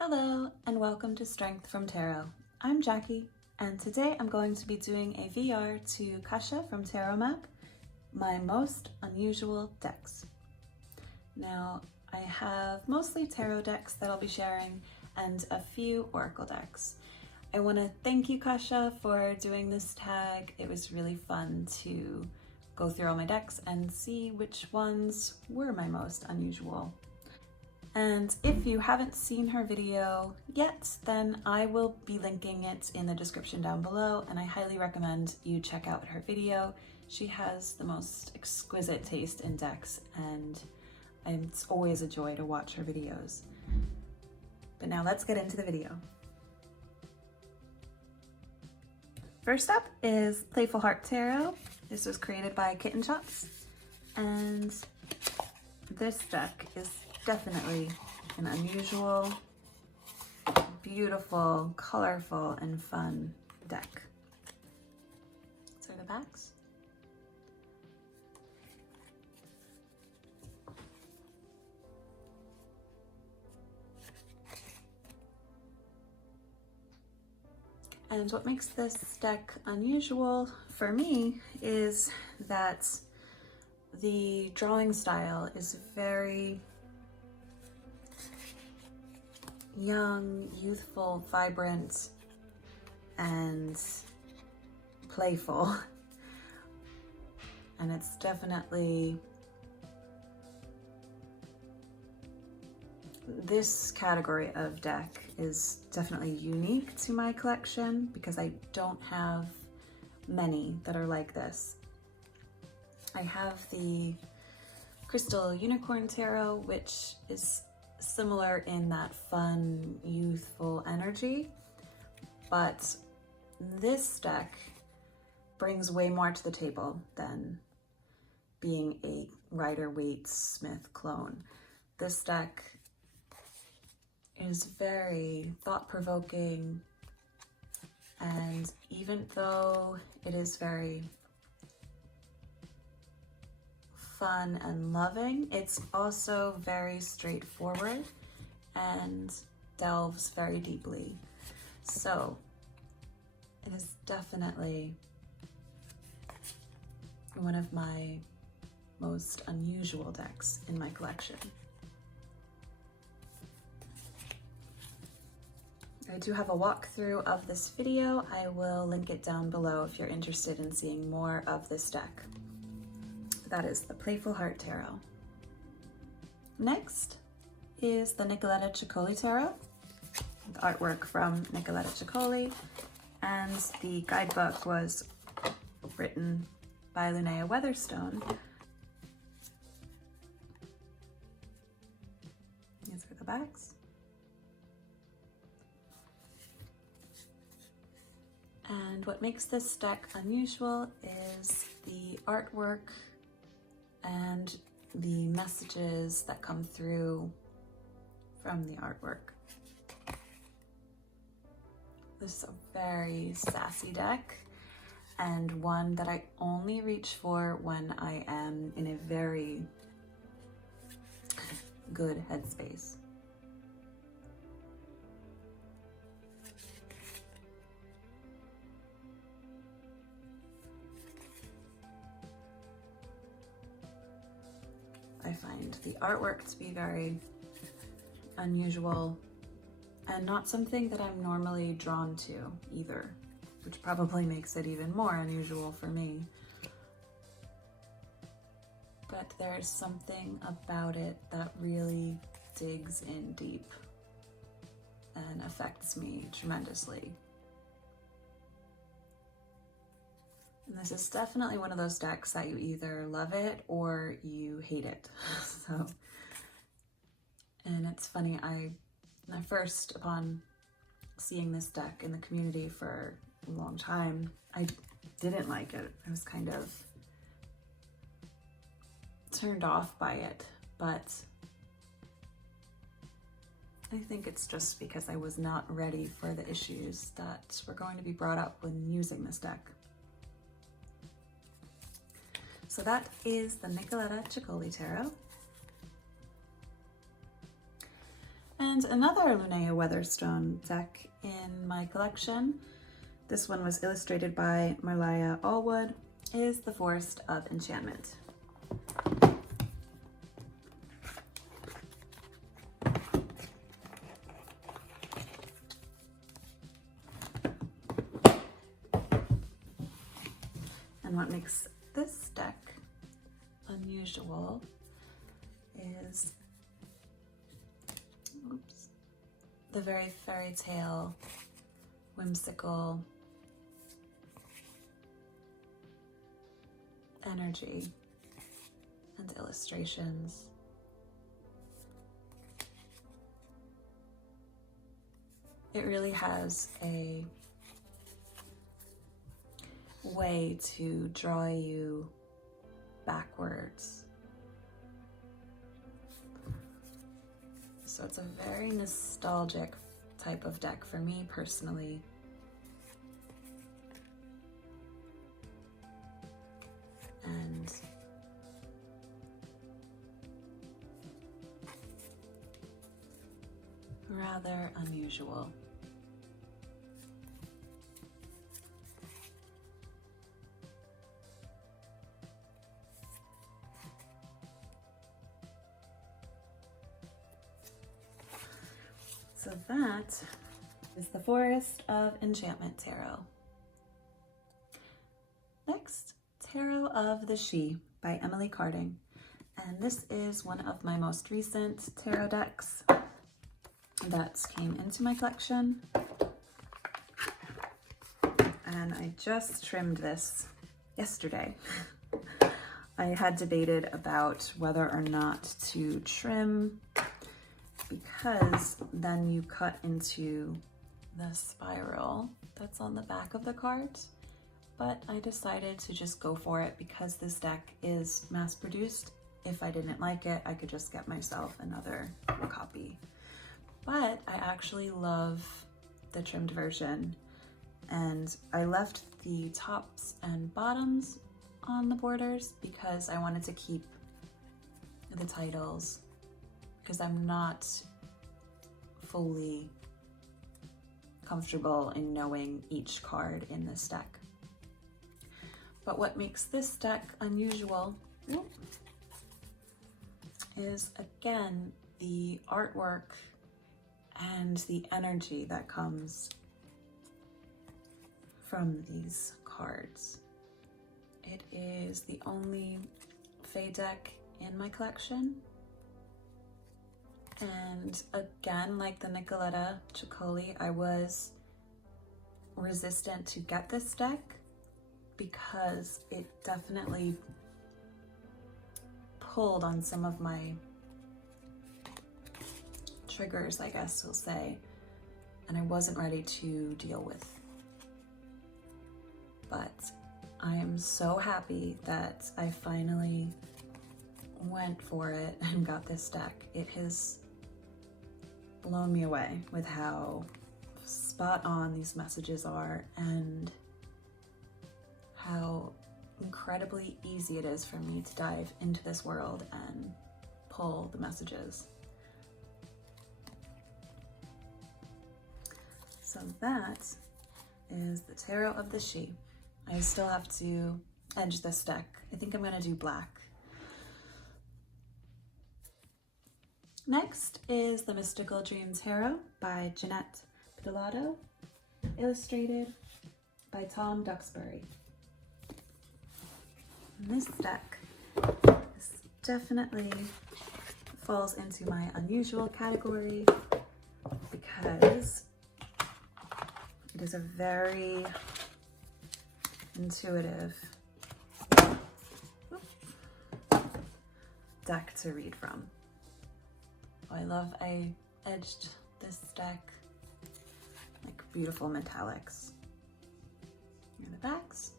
Hello and welcome to Strength from Tarot. I'm Jackie and today I'm going to be doing a VR to Kasia from Tarot Map, my most unusual decks. Now I have mostly tarot decks that I'll be sharing and a few oracle decks. I want to thank you Kasia for doing this tag. It was really fun to go through all my decks and see which ones were my most unusual. And if you haven't seen her video yet, then I will be linking it in the description down below, and I highly recommend you check out her video. She has the most exquisite taste in decks, and it's always a joy to watch her videos. But now let's get into the video. First up is Playful Tarot. This was created by Kitten Shots, and this deck is definitely an unusual, beautiful, colorful, and fun deck. These are the backs. And what makes this deck unusual for me is that the drawing style is very young, youthful, vibrant, and playful. And it's definitely, this category of deck is definitely unique to my collection because I don't have many that are like this. I have the Crystal Unicorn Tarot, which is similar in that fun, youthful energy, but this deck brings way more to the table than being a Rider-Waite-Smith clone. This deck is very thought-provoking, and even though it is very fun and loving, it's also very straightforward and delves very deeply. So it is definitely one of my most unusual decks in my collection. I do have a walkthrough of this video. I will link it down below if you're interested in seeing more of this deck. That is the Playful Tarot. Next is the Nicoletta Ceccoli Tarot, the artwork from Nicoletta Ceccoli, and the guidebook was written by Linnea Weatherstone. These are the backs. And what makes this deck unusual is the artwork and the messages that come through from the artwork. This is a very sassy deck and one that I only reach for when I am in a very good headspace. I find the artwork to be very unusual and not something that I'm normally drawn to either, which probably makes it even more unusual for me. But there's something about it that really digs in deep and affects me tremendously. And this is definitely one of those decks that you either love it or you hate it. And it's funny, upon seeing this deck in the community for a long time, I didn't like it. I was kind of turned off by it, but I think it's just because I was not ready for the issues that were going to be brought up when using this deck. So that is the Nicoletta Ceccoli Tarot. And And another Lunea Weatherstone deck in my collection, this one was illustrated by Marlia Allwood, is the Forest of Enchantment. And what makes this deck unusual is the very fairy tale, whimsical energy and illustrations. It really has a way to draw you backwards. So it's a very nostalgic type of deck for me personally. And rather unusual. So that is the Forest of Enchantment Tarot. Next, Tarot of the She by Emily Carding. And this is one of my most recent tarot decks that came into my collection. And I just trimmed this yesterday. I had debated about whether or not to trim, because then you cut into the spiral that's on the back of the cards. But I decided to just go for it because this deck is mass produced. If I didn't like it, I could just get myself another copy. But I actually love the trimmed version, and I left the tops and bottoms on the borders because I wanted to keep the titles, because I'm not fully comfortable in knowing each card in this deck. But what makes this deck unusual is, again, the artwork and the energy that comes from these cards. It is the only Fae deck in my collection. And again, like the Nicoletta Ceccoli, I was resistant to get this deck because it definitely pulled on some of my triggers, I guess we'll say, and I wasn't ready to deal with. But I am so happy that I finally went for it and got this deck. It has blown me away with how spot on these messages are and how incredibly easy it is for me to dive into this world and pull the messages. So that is the Tarot of the She. I still have to edge this deck. I think I'm gonna do black. Next is the Mystical Dream Tarot by Jeanette Pittolato, illustrated by Tom Duxbury. And this deck definitely falls into my unusual category because it is a very intuitive deck to read from. I love I edged this deck like beautiful metallics. Here are the backs.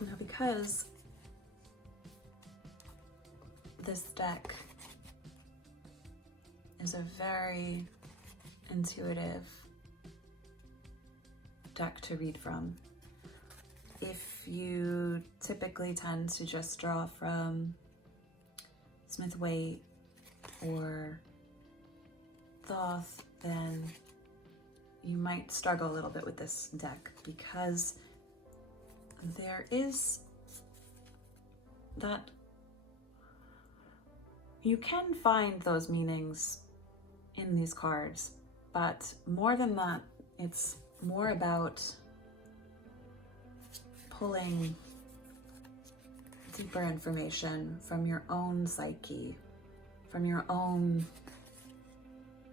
Now, because this deck is a very intuitive deck to read from, if you typically tend to just draw from Smith-Waite or Thoth, then you might struggle a little bit with this deck, because there is that you can find those meanings in these cards, but more than that, it's more about pulling deeper information from your own psyche, from your own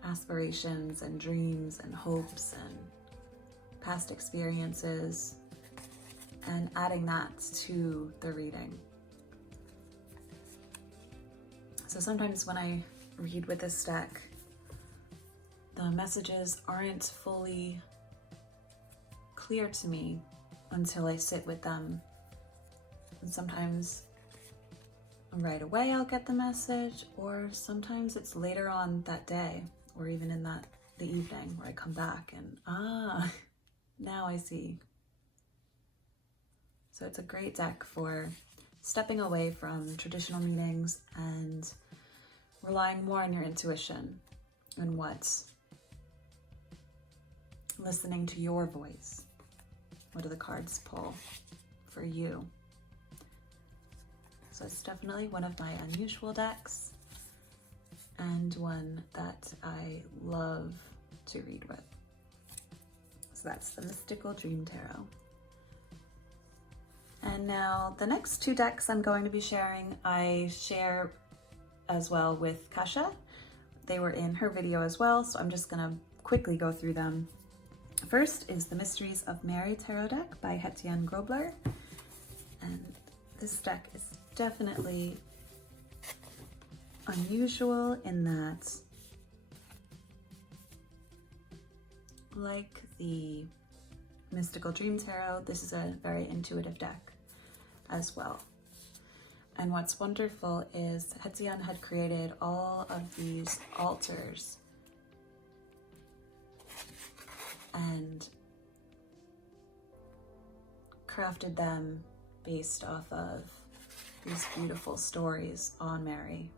aspirations and dreams and hopes and past experiences, and adding that to the reading. So sometimes when I read with this deck, the messages aren't fully clear to me until I sit with them. And sometimes right away I'll get the message, or sometimes it's later on that day, or even in the evening where I come back and, now I see. So it's a great deck for stepping away from traditional meanings and relying more on your intuition and listening to your voice. What do the cards pull for you? So it's definitely one of my unusual decks, and one that I love to read with. So that's the Mystical Dream Tarot. And now the next two decks I'm going to be sharing, I share as well with Kasia. They were in her video as well, so I'm just gonna quickly go through them. First is the Mysteries of Mary Tarot deck by Hettienne Grobler. And this deck is definitely unusual in that, like the Mystical Dream Tarot, this is a very intuitive deck as well. And what's wonderful is Hettienne had created all of these altars and crafted them based off of these beautiful stories on Mary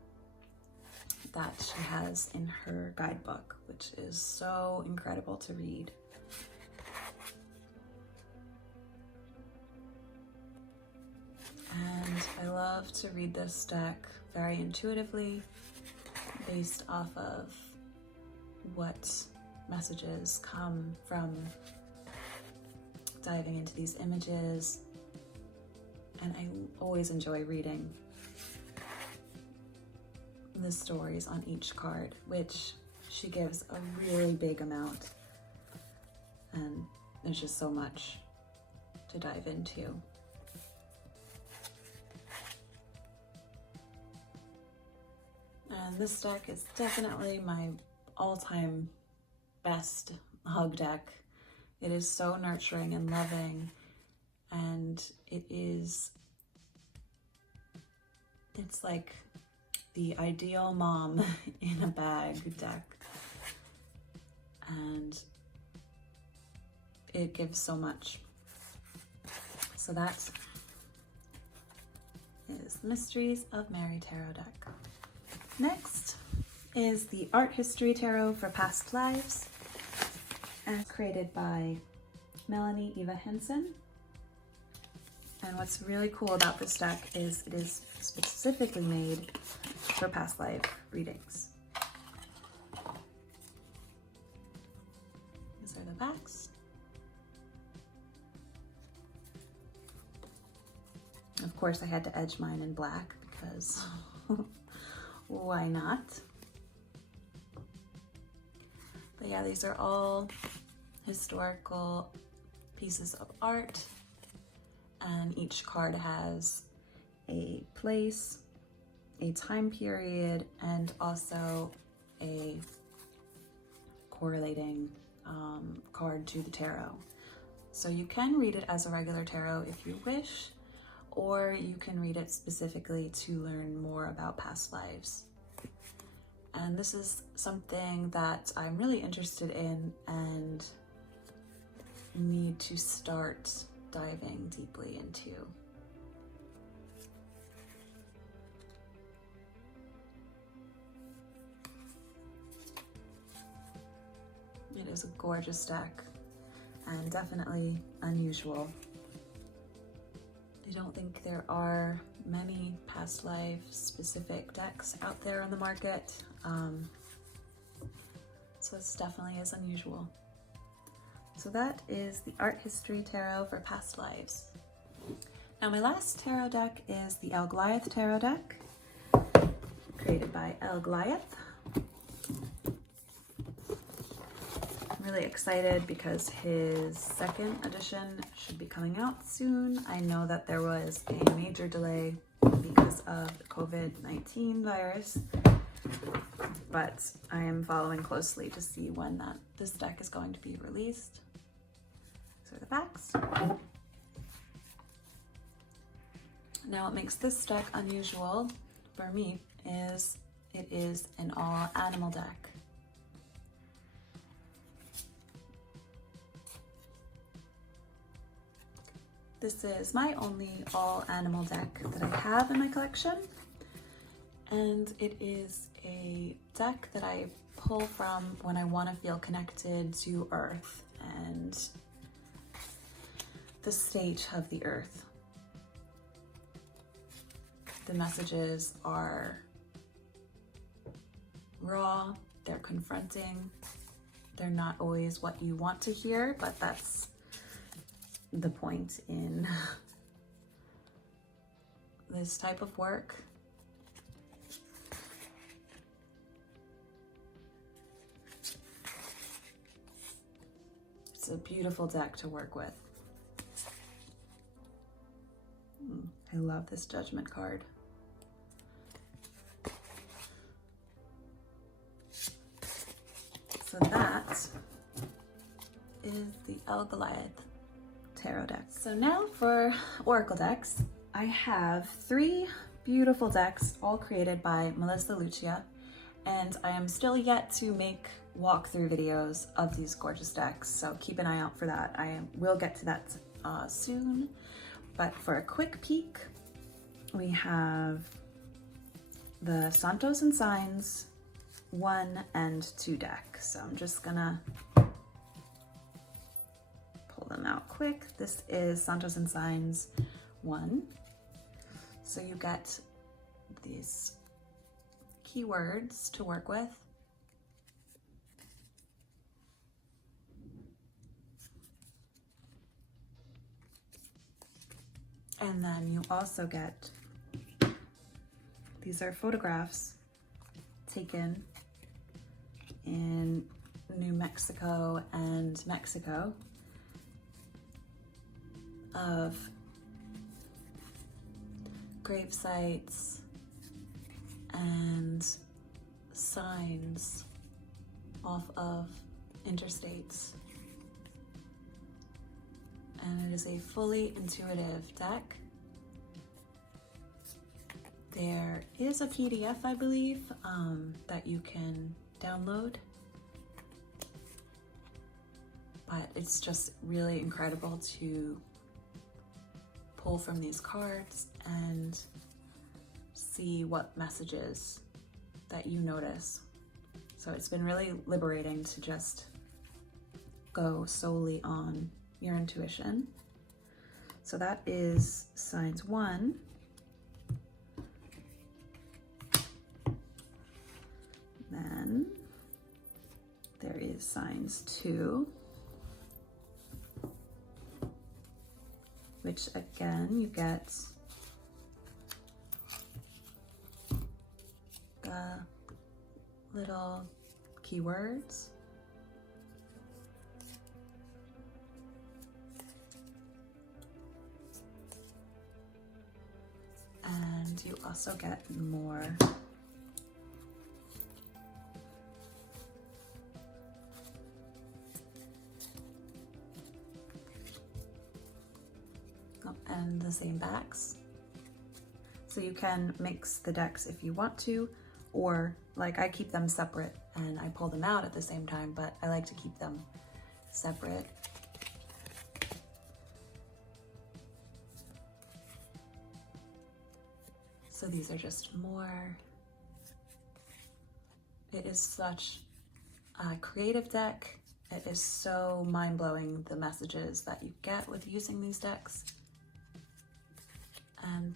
that she has in her guidebook, which is so incredible to read. And I love to read this deck very intuitively, based off of what messages come from diving into these images. And I always enjoy reading the stories on each card, which she gives a really big amount. And there's just so much to dive into. And this deck is definitely my all-time best hug deck. It is so nurturing and loving, and it's like the ideal mom in a bag deck. And it gives so much. So that is Mysteries of Mary Tarot deck. Next is the Art History Tarot for Past Lives, and created by Melanie Eva Henson. And what's really cool about this deck is it is specifically made for past life readings. These are the backs. Of course, I had to edge mine in black because why not? But yeah, these are all historical pieces of art, and each card has a place, a time period, and also a correlating card to the tarot. So you can read it as a regular tarot if you wish, or you can read it specifically to learn more about past lives. And this is something that I'm really interested in and need to start diving deeply into. is a gorgeous deck and definitely unusual. I don't think there are many past life specific decks out there on the market, so this definitely is unusual. So that is the Art History Tarot for past lives. Now my last tarot deck is the Alkali Tarot deck, created by Alkali. I'm really excited because his second edition should be coming out soon. I know that there was a major delay because of the COVID-19 virus, but I am following closely to see when this deck is going to be released. These are the facts. Now what makes this deck unusual for me is it is an all animal deck. This is my only all animal deck that I have in my collection, and it is a deck that I pull from when I want to feel connected to Earth and the state of the Earth. The messages are raw, they're confronting, they're not always what you want to hear, but that's the point in this type of work. It's a beautiful deck to work with. I love this Judgment card. So that is the Alkali Tarot deck. So now for Oracle decks, I have 3 beautiful decks, all created by Melissa Lucia, and I am still yet to make walkthrough videos of these gorgeous decks, so keep an eye out for that. Will get to that soon, but for a quick peek, we have the Santos Signs 1 and 2 deck. So I'm just gonna them out quick. This is Santos Signs 1. So you get these keywords to work with. And then you also get, these are photographs taken in New Mexico and Mexico of grave sites and signs off of interstates. And it is a fully intuitive deck. There is a PDF, I believe, that you can download, but it's just really incredible to pull from these cards and see what messages that you notice. So it's been really liberating to just go solely on your intuition. So that is Signs 1. Then there is Signs 2, which again you get the little keywords. And you also get more and the same backs. So you can mix the decks if you want to, or like I keep them separate and I pull them out at the same time, but I like to keep them separate. So these are just more, it is such a creative deck. It is so mind-blowing, the messages that you get with using these decks. And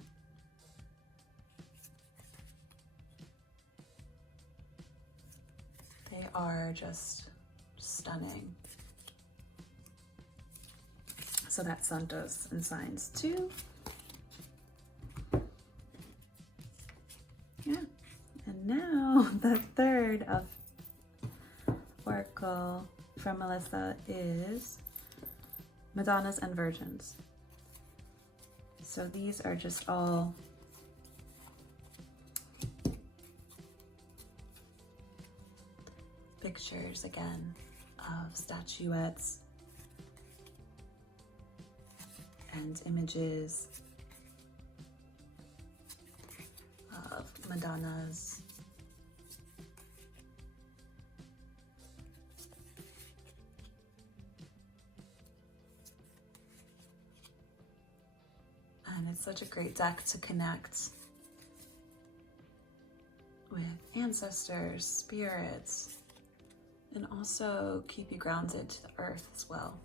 they are just stunning. So that's Santos and Signs 2. Yeah. And now the third of Oracle from Melissa is Madonnas and Virgins. So these are just all pictures again of statuettes and images of Madonnas. And it's such a great deck to connect with ancestors, spirits, and also keep you grounded to the earth as well.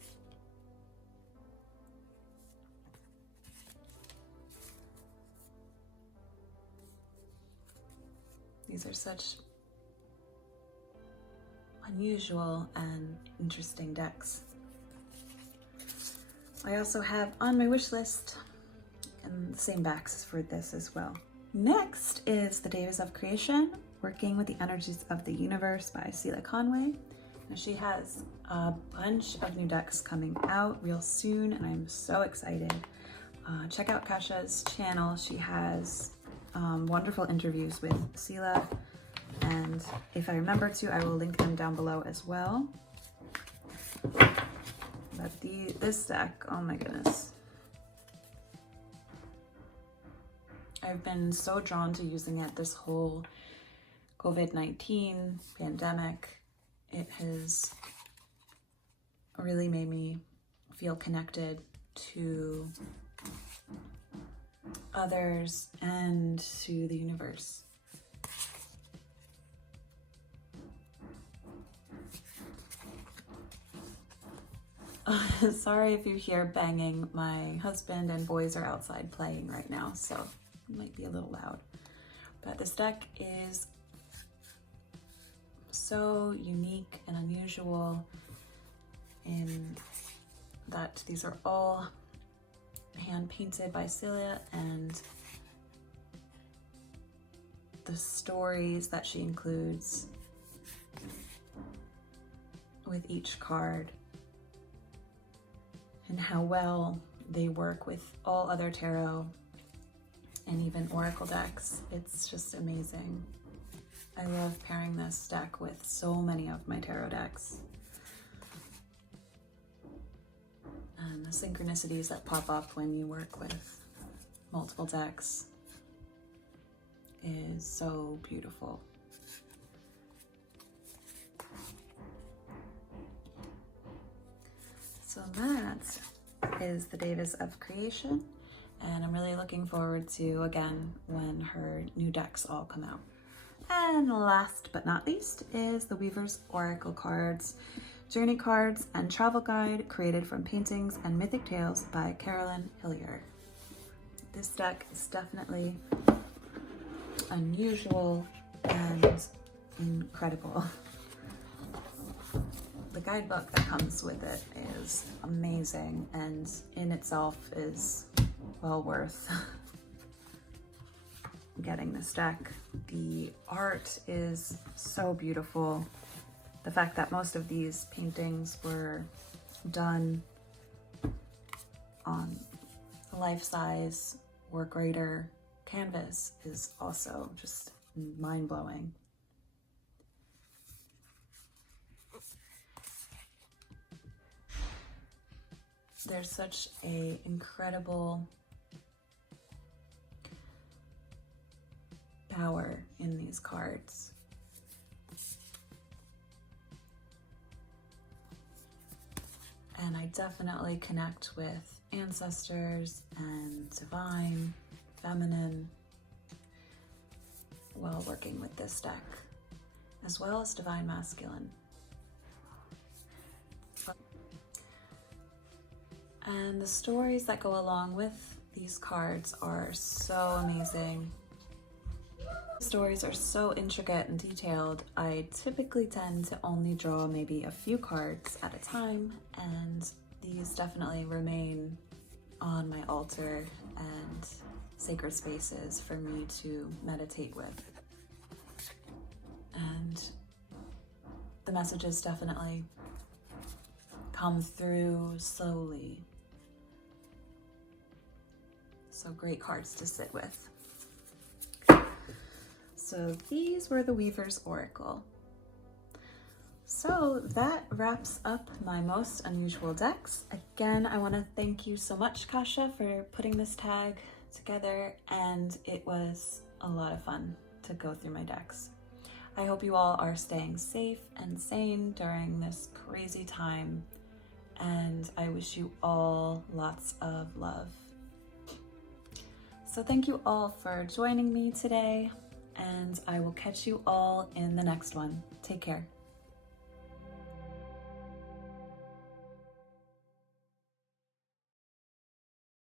These are such unusual and interesting decks. I also have on my wish list, and the same backs for this as well. Next is The Days of Creation, Working with the Energies of the Universe by Celia Conway. Now she has a bunch of new decks coming out real soon, and I'm so excited. Check out Kasia's channel. She has wonderful interviews with Celia, and if I remember to, I will link them down below as well. But this deck, oh my goodness. I've been so drawn to using it this whole COVID-19 pandemic. It has really made me feel connected to others and to the universe. Sorry if you hear banging. My husband and boys are outside playing right now, so it might be a little loud. But this deck is so unique and unusual in that these are all hand painted by Celia, and the stories that she includes with each card and how well they work with all other tarot and even oracle decks. It's just amazing. I love pairing this deck with so many of my tarot decks. And the synchronicities that pop up when you work with multiple decks is so beautiful. So that is The Days of Creation, and I'm really looking forward to, again, when her new decks all come out. And last but not least is the Weaver's Oracle cards, journey cards and travel guide created from paintings and mythic tales by Carolyn Hillier. This deck is definitely unusual and incredible. The guidebook that comes with it is amazing and in itself is well worth getting this deck. The art is so beautiful. The fact that most of these paintings were done on life-size or greater canvas is also just mind-blowing. There's such an incredible power in these cards. And I definitely connect with ancestors and divine, feminine, while working with this deck, as well as divine masculine. And the stories that go along with these cards are so amazing. The stories are so intricate and detailed. I typically tend to only draw maybe a few cards at a time, and these definitely remain on my altar and sacred spaces for me to meditate with. And the messages definitely come through slowly. So great cards to sit with. So these were the Weaver's Oracle. So that wraps up my most unusual decks. Again, I want to thank you so much, Kasia, for putting this tag together, and it was a lot of fun to go through my decks. I hope you all are staying safe and sane during this crazy time, and I wish you all lots of love. So thank you all for joining me today, and I will catch you all in the next one. Take care.